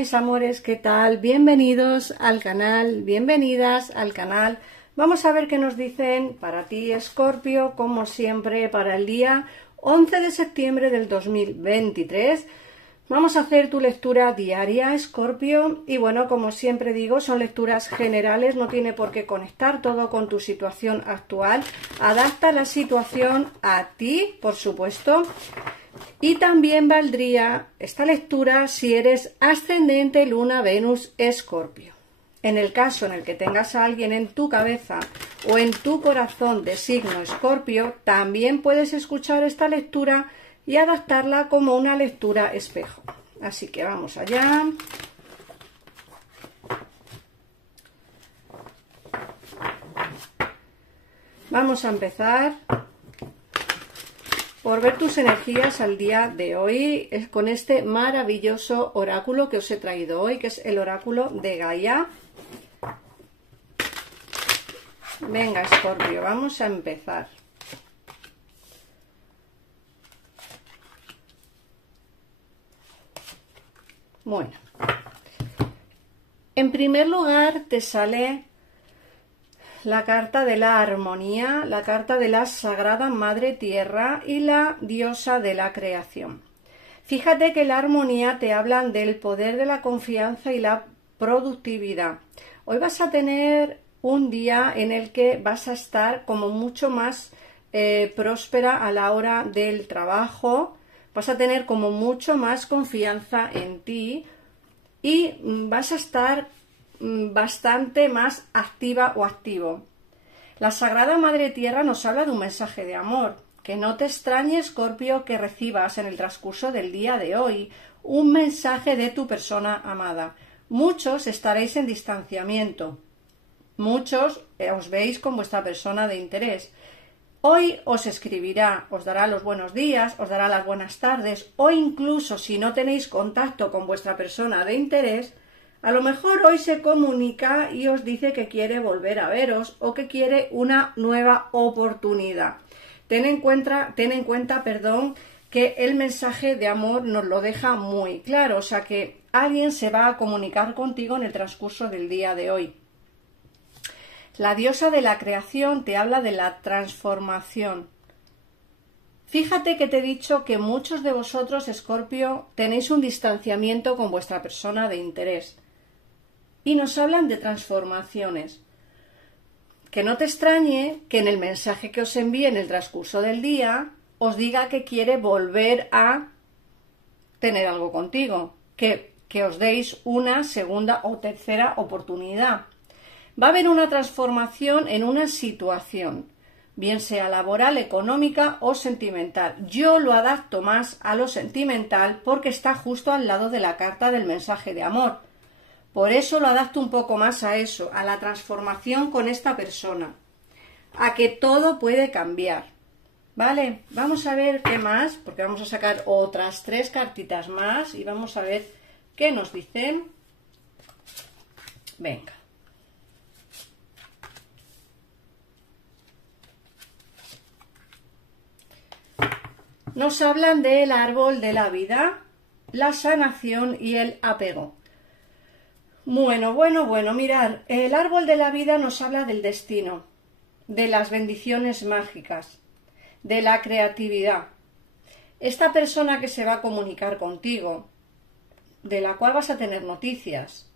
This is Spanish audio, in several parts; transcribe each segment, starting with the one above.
mis amores, ¿qué tal? Bienvenidos al canal, bienvenidas al canal. Vamos a ver qué nos dicen para ti, Escorpio, como siempre, para el día 11 de septiembre del 2023. Vamos a hacer tu lectura diaria, Escorpio, y bueno, como siempre digo, son lecturas generales, no tiene por qué conectar todo con tu situación actual. Adapta la situación a ti, por supuesto. Y también valdría esta lectura si eres ascendente Luna Venus Escorpio. En el caso en el que tengas a alguien en tu cabeza o en tu corazón de signo Escorpio, también puedes escuchar esta lectura y adaptarla como una lectura espejo. Así que vamos allá. Vamos a empezar por ver tus energías al día de hoy con este maravilloso oráculo que os he traído hoy, que es el oráculo de Gaia. Venga, Escorpio, vamos a empezar. Bueno, en primer lugar te sale la carta de la armonía, la carta de la Sagrada Madre Tierra y la diosa de la creación. Fíjate que la armonía te hablan del poder de la confianza y la productividad. Hoy vas a tener un día en el que vas a estar como mucho más próspera a la hora del trabajo, vas a tener como mucho más confianza en ti y vas a estar bastante más activa o activo. La Sagrada Madre Tierra nos habla de un mensaje de amor. Que no te extrañe, Escorpio, que recibas en el transcurso del día de hoy un mensaje de tu persona amada. Muchos estaréis en distanciamiento. Muchos os veis con vuestra persona de interés. Hoy os escribirá, os dará los buenos días, os dará las buenas tardes, o incluso si no tenéis contacto con vuestra persona de interés, a lo mejor hoy se comunica y os dice que quiere volver a veros o que quiere una nueva oportunidad. Ten en cuenta, que el mensaje de amor nos lo deja muy claro, o sea que alguien se va a comunicar contigo en el transcurso del día de hoy. La diosa de la creación te habla de la transformación. Fíjate que te he dicho que muchos de vosotros, Escorpio, tenéis un distanciamiento con vuestra persona de interés. Y nos hablan de transformaciones. Que no te extrañe que en el mensaje que os envíe en el transcurso del día os diga que quiere volver a tener algo contigo, que os deis una segunda o tercera oportunidad. Va a haber una transformación en una situación, bien sea laboral, económica o sentimental. Yo lo adapto más a lo sentimental porque está justo al lado de la carta del mensaje de amor. Por eso lo adapto un poco más a eso, a la transformación con esta persona, a que todo puede cambiar. Vale, vamos a ver qué más, porque vamos a sacar otras 3 cartitas más y vamos a ver qué nos dicen. Venga. Nos hablan del árbol de la vida, la sanación y el apego. Bueno, mirad, el árbol de la vida nos habla del destino, de las bendiciones mágicas, de la creatividad. Esta persona que se va a comunicar contigo, de la cual vas a tener noticias,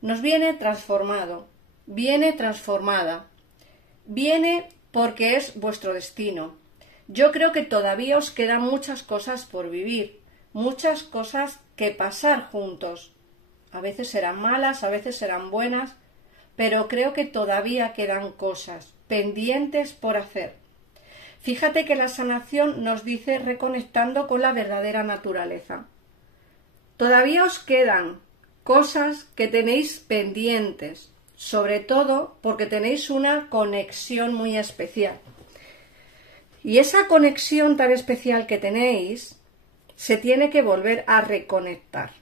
nos viene transformado, viene transformada, viene porque es vuestro destino. Yo creo que todavía os quedan muchas cosas por vivir, muchas cosas que pasar juntos. A veces serán malas, a veces serán buenas, pero creo que todavía quedan cosas pendientes por hacer. Fíjate que la sanación nos dice reconectando con la verdadera naturaleza. Todavía os quedan cosas que tenéis pendientes, sobre todo porque tenéis una conexión muy especial. Y esa conexión tan especial que tenéis se tiene que volver a reconectar.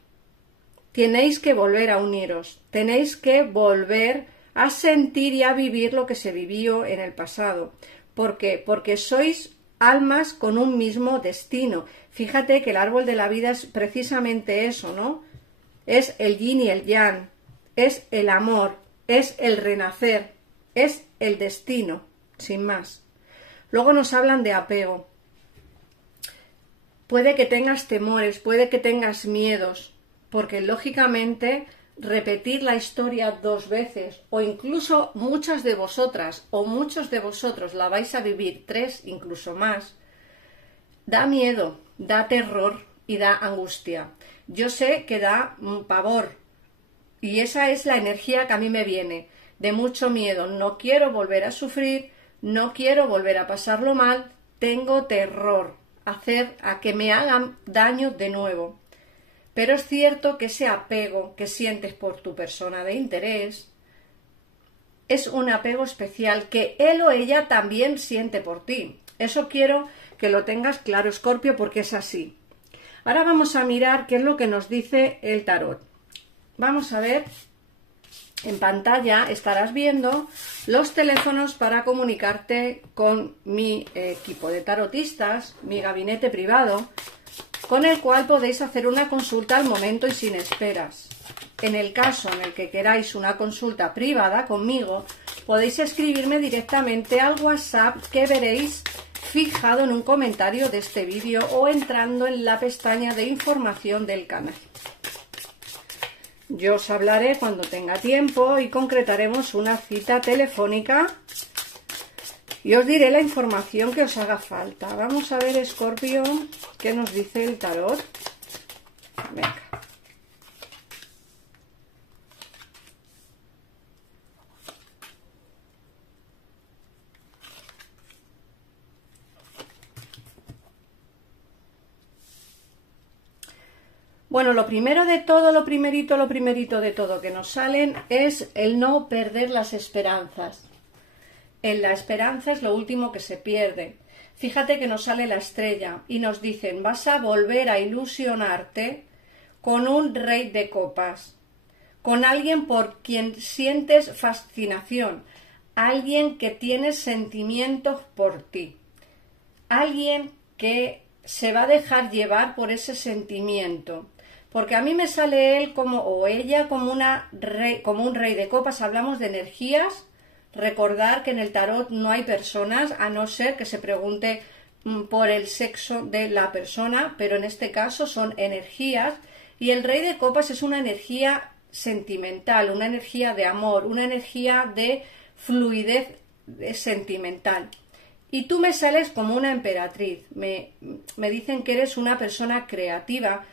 Tenéis que volver a uniros, tenéis que volver a sentir y a vivir lo que se vivió en el pasado. ¿Por qué? Porque sois almas con un mismo destino. Fíjate que el árbol de la vida es precisamente eso, ¿no? es el yin y el yang, es el amor, es el renacer, es el destino, sin más. Luego nos hablan de apego. Puede que tengas temores, puede que tengas miedos, porque lógicamente repetir la historia 2 veces, o incluso muchas de vosotras o muchos de vosotros la vais a vivir 3, incluso más, da miedo, da terror y da angustia. Yo sé que da pavor, y esa es la energía que a mí me viene, de mucho miedo. No quiero volver a sufrir, no quiero volver a pasarlo mal, tengo terror a que me hagan daño de nuevo. Pero es cierto que ese apego que sientes por tu persona de interés es un apego especial que él o ella también siente por ti. Eso quiero que lo tengas claro, Escorpio, porque es así. Ahora vamos a mirar qué es lo que nos dice el tarot. Vamos a ver, en pantalla estarás viendo los teléfonos para comunicarte con mi equipo de tarotistas, mi gabinete privado, con el cual podéis hacer una consulta al momento y sin esperas. En el caso en el que queráis una consulta privada conmigo, podéis escribirme directamente al WhatsApp que veréis fijado en un comentario de este vídeo o entrando en la pestaña de información del canal. Yo os hablaré cuando tenga tiempo y concretaremos una cita telefónica y os diré la información que os haga falta. Vamos a ver, Escorpio, qué nos dice el tarot. Venga. Bueno, lo primero de todo, lo primerito de todo que nos salen es el no perder las esperanzas. En la esperanza es lo último que se pierde. Fíjate que nos sale la estrella y nos dicen, vas a volver a ilusionarte con un rey de copas, con alguien por quien sientes fascinación, alguien que tiene sentimientos por ti, alguien que se va a dejar llevar por ese sentimiento. Porque a mí me sale él como, o ella como un rey de copas. Hablamos de energías. Recordar que en el tarot no hay personas, a no ser que se pregunte por el sexo de la persona, pero en este caso son energías. Y el rey de copas es una energía sentimental, una energía de amor, una energía de fluidez sentimental. Y tú me sales como una emperatriz. Me dicen que eres una persona creativa,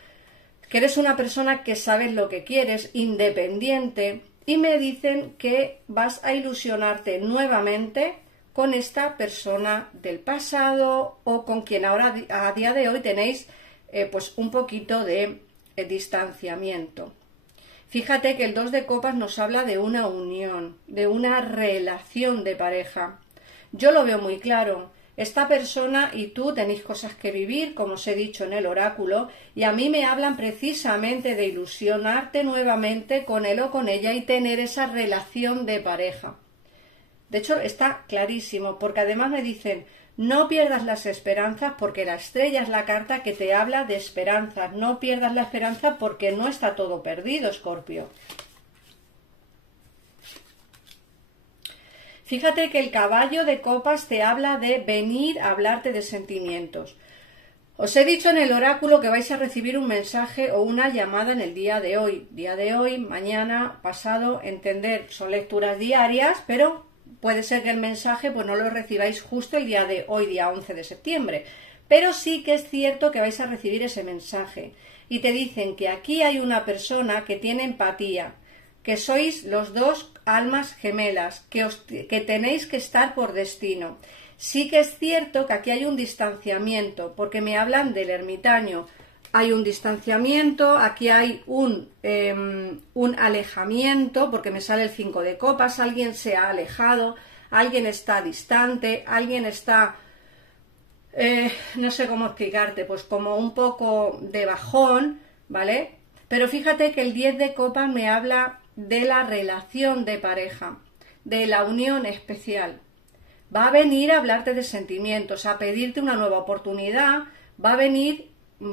que eres una persona que sabes lo que quieres, independiente, y me dicen que vas a ilusionarte nuevamente con esta persona del pasado o con quien ahora a día de hoy tenéis pues un poquito de distanciamiento. Fíjate que el 2 de copas nos habla de una unión, de una relación de pareja. Yo lo veo muy claro. Esta persona y tú tenéis cosas que vivir, como os he dicho en el oráculo, y a mí me hablan precisamente de ilusionarte nuevamente con él o con ella y tener esa relación de pareja. De hecho, está clarísimo, porque además me dicen, no pierdas las esperanzas, porque la estrella es la carta que te habla de esperanzas. No pierdas la esperanza porque no está todo perdido, Escorpio. Fíjate que el caballo de copas te habla de venir a hablarte de sentimientos. Os he dicho en el oráculo que vais a recibir un mensaje o una llamada en el día de hoy. Día de hoy, mañana, pasado, entender, son lecturas diarias, pero puede ser que el mensaje pues no lo recibáis justo el día de hoy, día 11 de septiembre. Pero sí que es cierto que vais a recibir ese mensaje. Y te dicen que aquí hay una persona que tiene empatía, que sois los dos almas gemelas, que tenéis que estar por destino. Sí que es cierto que aquí hay un distanciamiento, porque me hablan del ermitaño. Hay un distanciamiento, aquí hay un alejamiento, porque me sale el 5 de copas, alguien se ha alejado, alguien está distante, alguien está, no sé cómo explicarte, pues como un poco de bajón, ¿vale? Pero fíjate que el 10 de copas me habla de la relación de pareja, de la unión especial. Va a venir a hablarte de sentimientos, a pedirte una nueva oportunidad, va a venir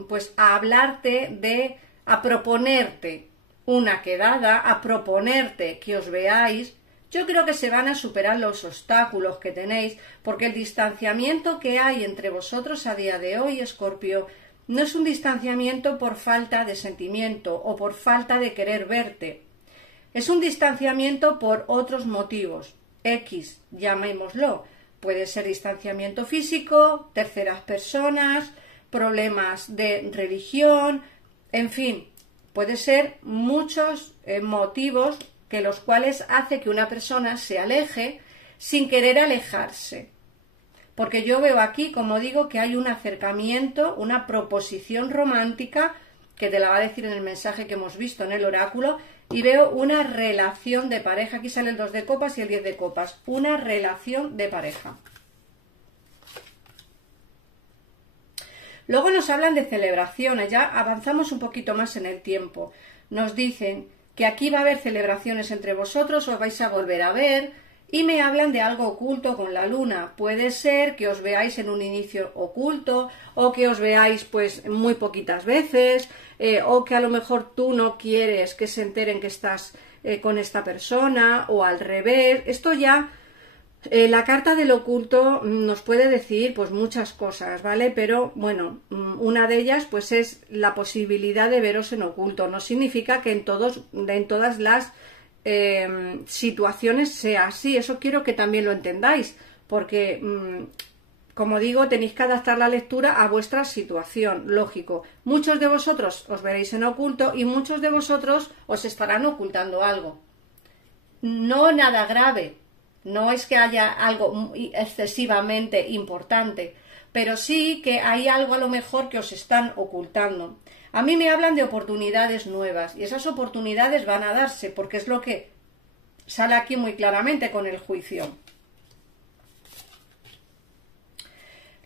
pues a hablarte a proponerte una quedada, a proponerte que os veáis, yo creo que se van a superar los obstáculos que tenéis, porque el distanciamiento que hay entre vosotros a día de hoy, Escorpio, no es un distanciamiento por falta de sentimiento o por falta de querer verte. Es un distanciamiento por otros motivos. X, llamémoslo. Puede ser distanciamiento físico, terceras personas, problemas de religión, en fin, puede ser muchos motivos que los cuales hace que una persona se aleje sin querer alejarse. Porque yo veo aquí, como digo, que hay un acercamiento, una proposición romántica, que te la va a decir en el mensaje que hemos visto en el oráculo, y veo una relación de pareja. Aquí sale el 2 de copas y el 10 de copas. Una relación de pareja. Luego nos hablan de celebraciones, ya avanzamos un poquito más en el tiempo. Nos dicen que aquí va a haber celebraciones entre vosotros, os vais a volver a ver, y me hablan de algo oculto con la luna. Puede ser que os veáis en un inicio oculto, o que os veáis pues muy poquitas veces, o que a lo mejor tú no quieres que se enteren que estás con esta persona, o al revés. Esto ya, la carta del oculto nos puede decir pues muchas cosas, ¿vale? Pero bueno, una de ellas pues es la posibilidad de veros en oculto. No significa que en todas las situaciones sea así. Eso quiero que también lo entendáis, porque como digo, tenéis que adaptar la lectura a vuestra situación, lógico. Muchos de vosotros os veréis en oculto y muchos de vosotros os estarán ocultando algo. No nada grave, no es que haya algo excesivamente importante, pero sí que hay algo a lo mejor que os están ocultando. A mí me hablan de oportunidades nuevas y esas oportunidades van a darse porque es lo que sale aquí muy claramente con el juicio.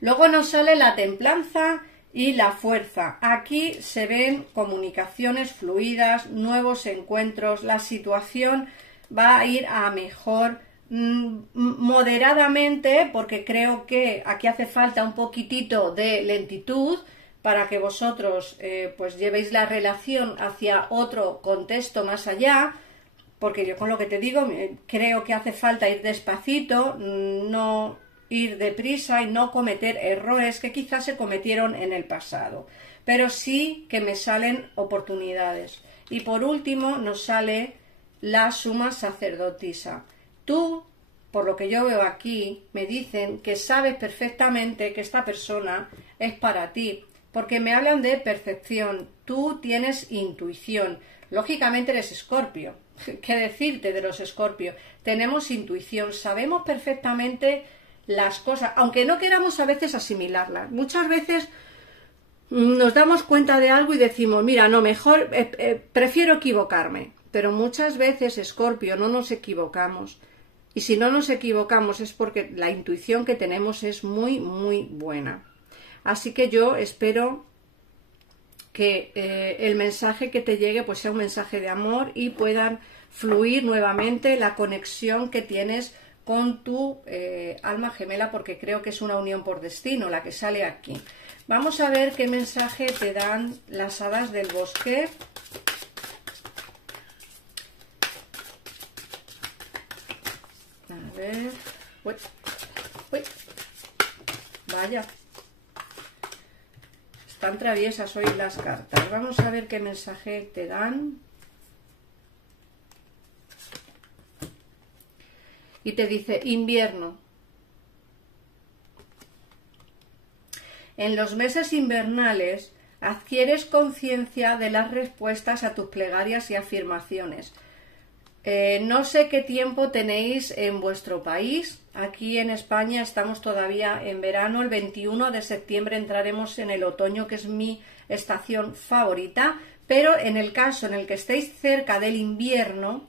Luego nos sale la templanza y la fuerza. Aquí se ven comunicaciones fluidas, nuevos encuentros, la situación va a ir a mejor moderadamente, porque creo que aquí hace falta un poquitito de lentitud para que vosotros pues llevéis la relación hacia otro contexto más allá, porque yo con lo que te digo creo que hace falta ir despacito, no ir deprisa y no cometer errores que quizás se cometieron en el pasado, pero sí que me salen oportunidades. Y por último nos sale la suma sacerdotisa. Tú, por lo que yo veo aquí, me dicen que sabes perfectamente que esta persona es para ti, porque me hablan de percepción. Tú tienes intuición. Lógicamente eres Escorpio. ¿Qué decirte de los Escorpios? Tenemos intuición, sabemos perfectamente las cosas, aunque no queramos a veces asimilarlas. Muchas veces nos damos cuenta de algo y decimos, mira, no, mejor, prefiero equivocarme. Pero muchas veces, Escorpio, no nos equivocamos. Y si no nos equivocamos es porque la intuición que tenemos es muy, muy buena. Así que yo espero que el mensaje que te llegue pues sea un mensaje de amor y puedan fluir nuevamente la conexión que tienes con tu alma gemela, porque creo que es una unión por destino la que sale aquí. Vamos a ver qué mensaje te dan las hadas del bosque. A ver. Uy, uy. Vaya. Están traviesas hoy las cartas. Vamos a ver qué mensaje te dan. Y te dice invierno. En los meses invernales adquieres conciencia de las respuestas a tus plegarias y afirmaciones. No sé qué tiempo tenéis en vuestro país. Aquí en España estamos todavía en verano. El 21 de septiembre entraremos en el otoño, que es mi estación favorita. Pero en el caso en el que estéis cerca del invierno,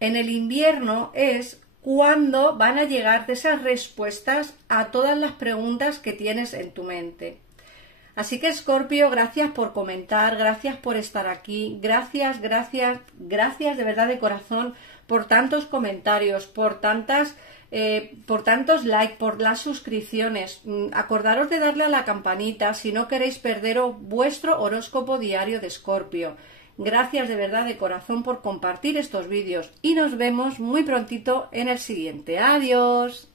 en el invierno es cuando van a llegar esas respuestas a todas las preguntas que tienes en tu mente. Así que, Escorpio, gracias por comentar, gracias por estar aquí, gracias de verdad de corazón por tantos comentarios, por tantos likes, por las suscripciones. Acordaros de darle a la campanita si no queréis perderos vuestro horóscopo diario de Escorpio. Gracias de verdad de corazón por compartir estos vídeos y nos vemos muy prontito en el siguiente. Adiós.